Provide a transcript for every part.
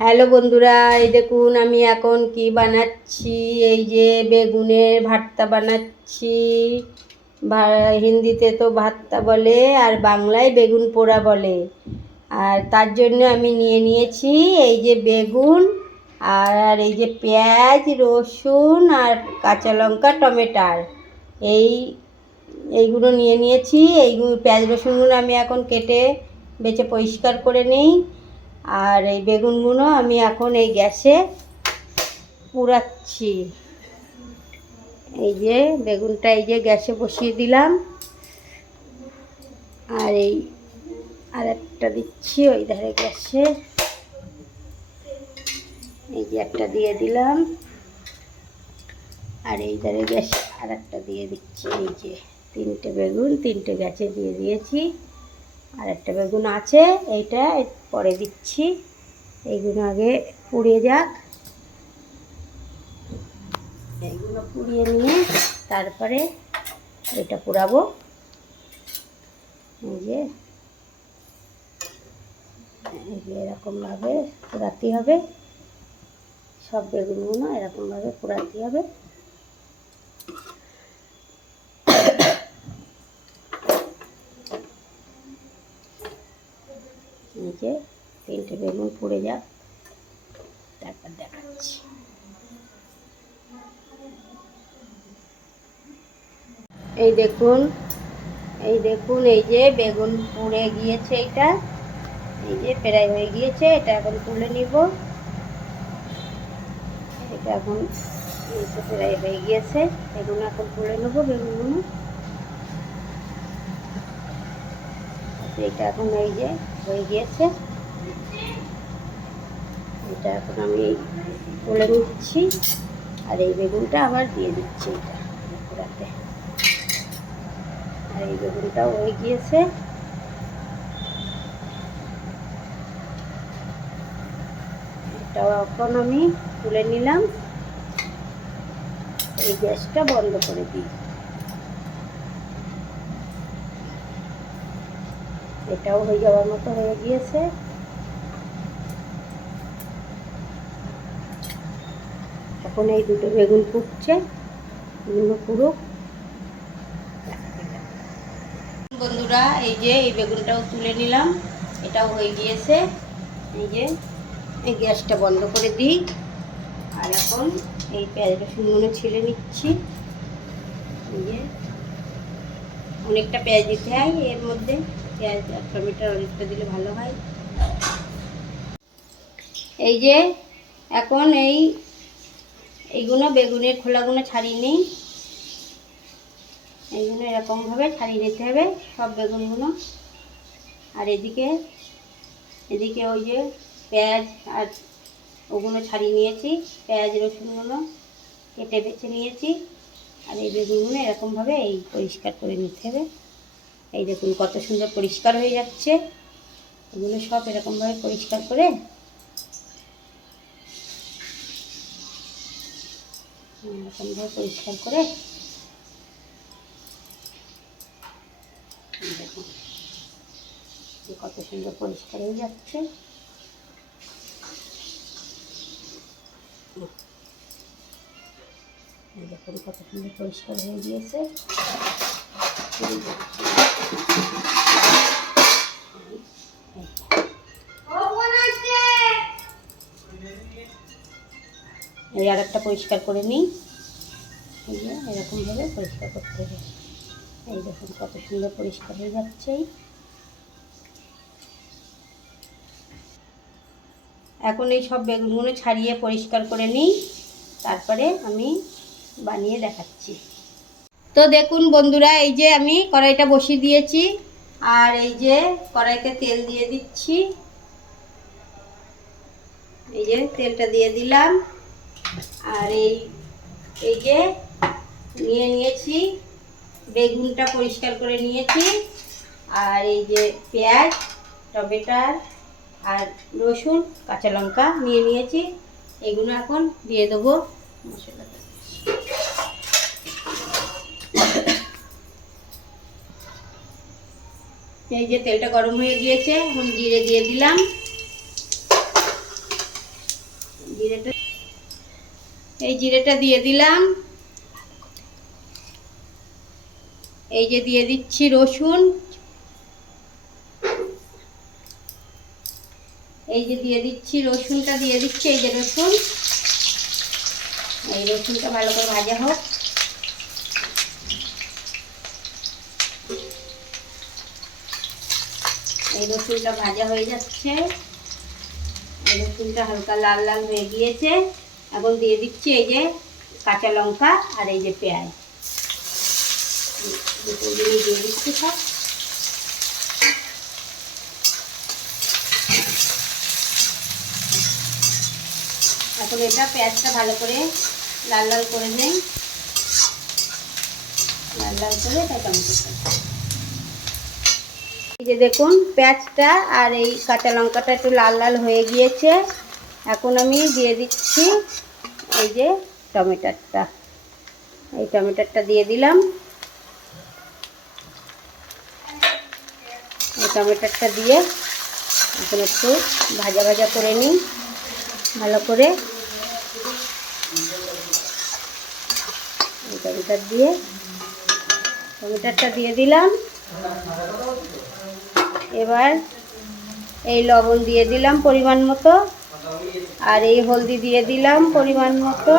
Hello বন্ধুরা, এই দেখুন আমি এখন কি বানাচ্ছি। এই যে বেগুনের ভর্তা বানাচ্ছি। হিন্দিতে তো ভর্তা বলে আর বাংলায় বেগুন পোড়া বলে। আর তার জন্য আমি নিয়ে নিয়েছি এই যে বেগুন আর এই যে পেঁয়াজ, রসুন আর কাঁচা লঙ্কা, টমেটো। এইগুলো নিয়ে নিয়েছি। এইগুলো পেঁয়াজ রসুনগুলো আমি এখন কেটে বেছে পরিষ্কার করে নিই। আর এই বেগুনগুলো আমি এখন এই গ্যাসে পোড়াচ্ছি। এই যে বেগুনটা এই যে গ্যাসে বসিয়ে দিলাম। আর এই আরেকটা দিচ্ছি ওই ধারে গ্যাসে। এই যে একটা দিয়ে দিলাম আর এই ধারে গ্যাসে আরেকটা দিয়ে দিচ্ছি। এই যে তিনটে বেগুন তিনটে গ্যাসে দিয়ে দিয়েছি। আর একটা বেগুন আছে, এইটা পরে দিচ্ছি। এইগুলো আগে পুড়িয়ে যাক। এইগুলো পুড়িয়ে নিয়ে তারপরে এটা পোড়াবো। এই যে এরকমভাবে পোড়াতে হবে। সব বেগুনগুলো এরকমভাবে পোড়াতে হবে। এই যে তিনটে বেগুন পুড়ে যাক, তারপর দেখাচ্ছি। এই দেখুন এই যে বেগুন পুড়ে গিয়েছে। এটা এই যে প্রায় হয়ে গিয়েছে। এটা এখন তুলে নিব। এটা এখন প্রায় হয়ে গিয়েছে। এগুলো এখন তুলে নেবো বেগুনগুলো। এটা এখন এই যে হয়ে গিয়েছে। এটা এখন আমি তুলে নিচ্ছি। আর এই বেগুনটা আবার দিয়ে দিচ্ছি এটা পোড়াতে। আর এই বেগুনটাও হয়ে গিয়েছে। এটাও এখন আমি তুলে নিলাম। এই গ্যাসটা বন্ধ করে দিই। এটাও হয়ে যাওয়ার মতো হয়ে গিয়েছে। এখন এই দুটো বেগুন ফুটছে, এগুলো পুরো। বন্ধুরা এই যে এই বেগুনটাও তুলে নিলাম। এটাও হয়ে গিয়েছে। এই যে এই গ্যাসটা বন্ধ করে দিই। আর এখন এই পেঁয়াজ রসুনগুলো ছিলে নিচ্ছি। এই যে অনেকটা পেঁয়াজ দিতে হয় এর মধ্যে। পেঁয়াজ আর টমেটো অনেকটা দিলে ভালো হয়। এই যে এখন এইগুলো বেগুনের খোলাগুলো ছাড়িয়ে নিই। এইগুলো এরকমভাবে ছাড়িয়ে নিতে হবে সব বেগুনগুলো। আর এদিকে ওই যে পেঁয়াজ আর ওগুলো ছাড়িয়ে নিয়েছি। পেঁয়াজ রসুনগুলো কেটে বেছে নিয়েছি। আর এই বেগুনগুলো এরকমভাবে পরিষ্কার করে নিতে হবে। এই দেখুন কত সুন্দর পরিষ্কার হয়ে যাচ্ছে। এগুলো সব এরকমভাবে পরিষ্কার করে দেখুন কত সুন্দর পরিষ্কার হয়ে যাচ্ছে। দেখুন কত সুন্দর পরিষ্কার হয়ে গিয়েছে। এই আর একটা পরিষ্কার করে নিই। এই যে এরকমভাবে পরিষ্কার করতে হবে। এই দেখুন কত সুন্দর পরিষ্কার হয়ে যাচ্ছে। এখন এই সব বেগুনগুলো ছাড়িয়ে পরিষ্কার করে নিই, তারপরে আমি বানিয়ে দেখাচ্ছি। তো দেখুন বন্ধুরা এই যে আমি কড়াইটা বসিয়ে দিয়েছি। আর এই যে কড়াইতে তেল দিয়ে দিচ্ছি। এই যে তেলটা দিয়ে দিলাম। আর এই যে নিয়ে নিয়েছি বেগুনটা পরিষ্কার করে নিয়েছি। আর এই যে পেঁয়াজ, টমেটো আর রসুন, কাঁচা লঙ্কা নিয়ে নিয়েছি। এগুলো এখন দিয়ে দেবো মশলাটা। এই যে তেলটা গরম হয়ে গিয়েছে, এখন জিরে দিয়ে দিলাম। জিরেটা, এই জিরেটা দিয়ে দিলাম। এই যে দিয়ে দিচ্ছি রসুন, এই যে দিয়ে দিচ্ছি রসুনটা দিয়ে দিচ্ছি। এই যে রসুন, এই রসুনটা ভালো করে ভাজা হোক। এই রসুনটা ভাজা হয়ে যাচ্ছে, এই রসুনটা হালকা লাল লাল হয়ে গিয়েছে। এখন দিয়ে দিচ্ছি এই যে কাঁচা লঙ্কা আর এই যে পেঁয়াজ, দুটো দিয়ে দিচ্ছি সব। এখন এটা পেঁয়াজটা ভালো করে লাল লাল করে দেন, লাল লাল করে এটা টমেটোটা। এই যে দেখুন পেঁয়াজটা আর এই কাঁচা লঙ্কাটা একটু লাল লাল হয়ে গিয়েছে। এখন আমি দিয়ে দিচ্ছি এই যে টমেটোটা, এই টমেটোটা দিয়ে দিলাম। এই টমেটোটা দিয়ে এখন একটু ভাজা ভাজা করে নিই ভালো করে। এই টমেটো দিয়ে টমেটোটা দিয়ে দিলাম। এবার এই লবণ দিয়ে দিলাম পরিমাণ মতো, আর এই হলদি দিয়ে দিলাম পরিমাণ মতো,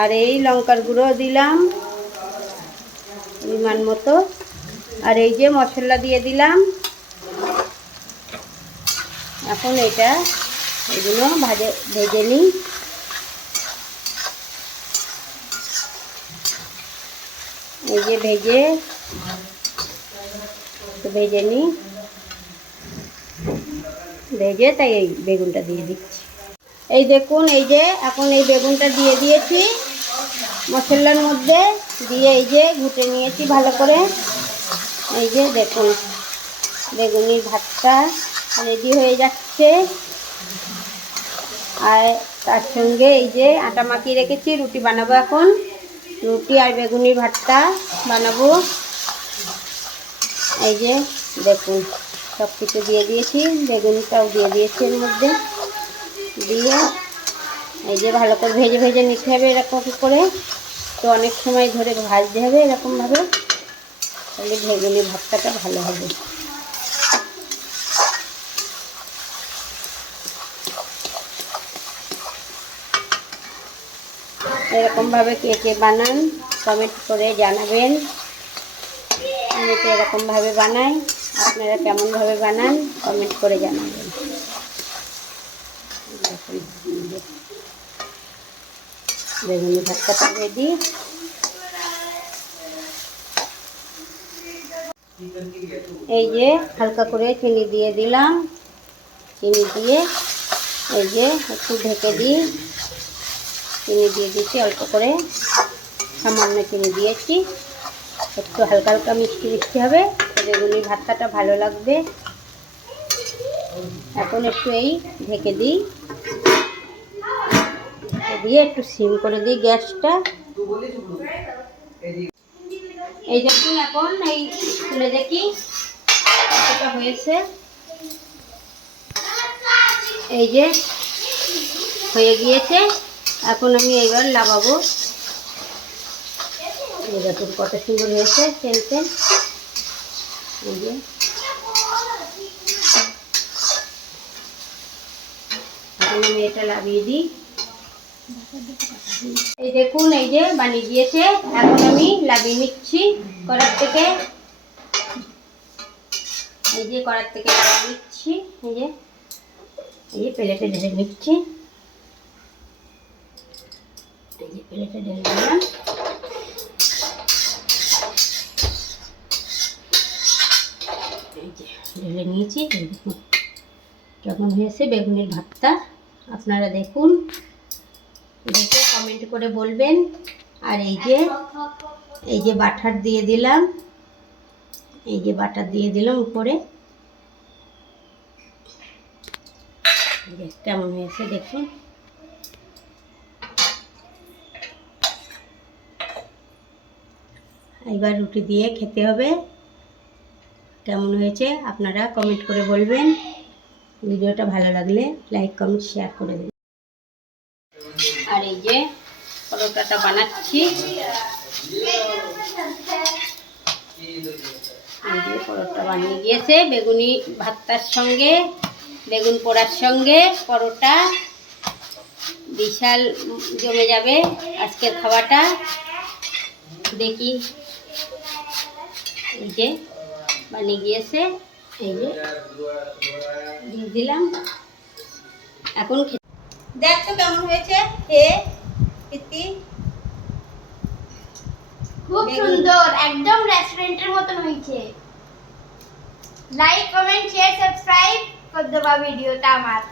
আর এই লঙ্কার গুঁড়ো দিলাম পরিমাণ মতো, আর এই যে মশলা দিয়ে দিলাম। এখন এটা এগুলো ভেজে নিই। এই যে ভেজে নিই, ভেজে তাই এই বেগুনটা দিয়ে দিচ্ছি। এই দেখুন এই যে এখন এই বেগুনটা দিয়ে দিয়েছি মশলার মধ্যে, দিয়ে এই যে ঘুটে নিয়েছি ভালো করে। এই যে দেখুন বেগুনির ভাতটা রেডি হয়ে যাচ্ছে। আর তার সঙ্গে এই যে আটা মাখিয়ে রেখেছি, রুটি বানাবো এখন। রুটি আর বেগুনির ভাতটা বানাবো। এই যে দেখুন সব কিছু দিয়ে দিয়েছি, বেগুনটাও দিয়ে দিয়েছি এর মধ্যে দিয়ে। এই যে ভালো করে ভেজে ভেজে নিতে হবে এরকম করে, তো অনেক সময় ধরে ভাজতে হবে এরকমভাবে, তাহলে বেগুনির ভাতটা ভালো হবে। এরকমভাবে কে কে বানান কমেন্ট করে জানাবেন। আমি তো এরকমভাবে বানাই, আপনারা কেমনভাবে বানান কমেন্ট করে জানাবেন। বেগুনি ভাতটা রেডি। এই যে হালকা করে চিনি দিয়ে দিলাম, চিনি দিয়ে এই যে একটু ঢেকে দিই। চিনি দিয়ে দিচ্ছি অল্প করে, সামান্য চিনি দিয়েছি, একটু হালকা হালকা মিষ্টি মিষ্টি হবে, বেগুনির ভাতটা ভালো লাগবে। এখন একটু এই ঢেকে দিই, দিয়ে একটু সিম করে দিই গ্যাসটা। এই দেখুন এখন এই খুলে দেখি কতটা হয়েছে। এই যে হয়ে গিয়েছে, এখন আমি এবার লাগাবো। এই দেখুন কত সুন্দর হয়েছে তেলতে। এই যে এখন আমি এটা লাগিয়ে দিই। এই দেখুন এই যে বানিয়ে দিয়েছে, এখন আমি লাগিয়ে নিচ্ছি কড়ার থেকে। এই যে কড়ার থেকে লাগিয়ে নিচ্ছি, এই যে প্লেটে ঢেলে নিচ্ছি। এই যে প্লেটে ঢেলে দিলাম। এই যে ঢেলে নিয়েছি। দেখুন কেমন হয়েছে বেগুনের ভাতটা, আপনারা দেখুন, দেখে কমেন্ট করে বলবেন। আর এই যে বাটার দিয়ে দিলাম, এই যে বাটার দিয়ে দিলাম উপরে। কেমন হয়েছে দেখুন। এবার রুটি দিয়ে খেতে হবে। কেমন হয়েছে আপনারা কমেন্ট করে বলবেন। ভিডিওটা ভালো লাগলে লাইক কমেন্ট শেয়ার করে দিন। আর এই যে পরোটাটা বানাচ্ছি, এই যে পরোটা বানিয়ে গিয়েছে বেগুনি ভাতটার সঙ্গে, বেগুন পোড়ার সঙ্গে পরোটা, বিশাল জমে যাবে আজকের খাওয়াটা। দেখি, এই যে বানিয়ে গিয়েছে, এই যে দিয়ে দিলাম। এখন দেখ তো কেমন হয়েছে খেয়ে কীর্তি। খুব সুন্দর, একদম রেস্টুরেন্টের মতন হয়েছে। লাইক কমেন্ট শেয়ার সাবস্ক্রাইব করে দেবা ভিডিওটা আমার।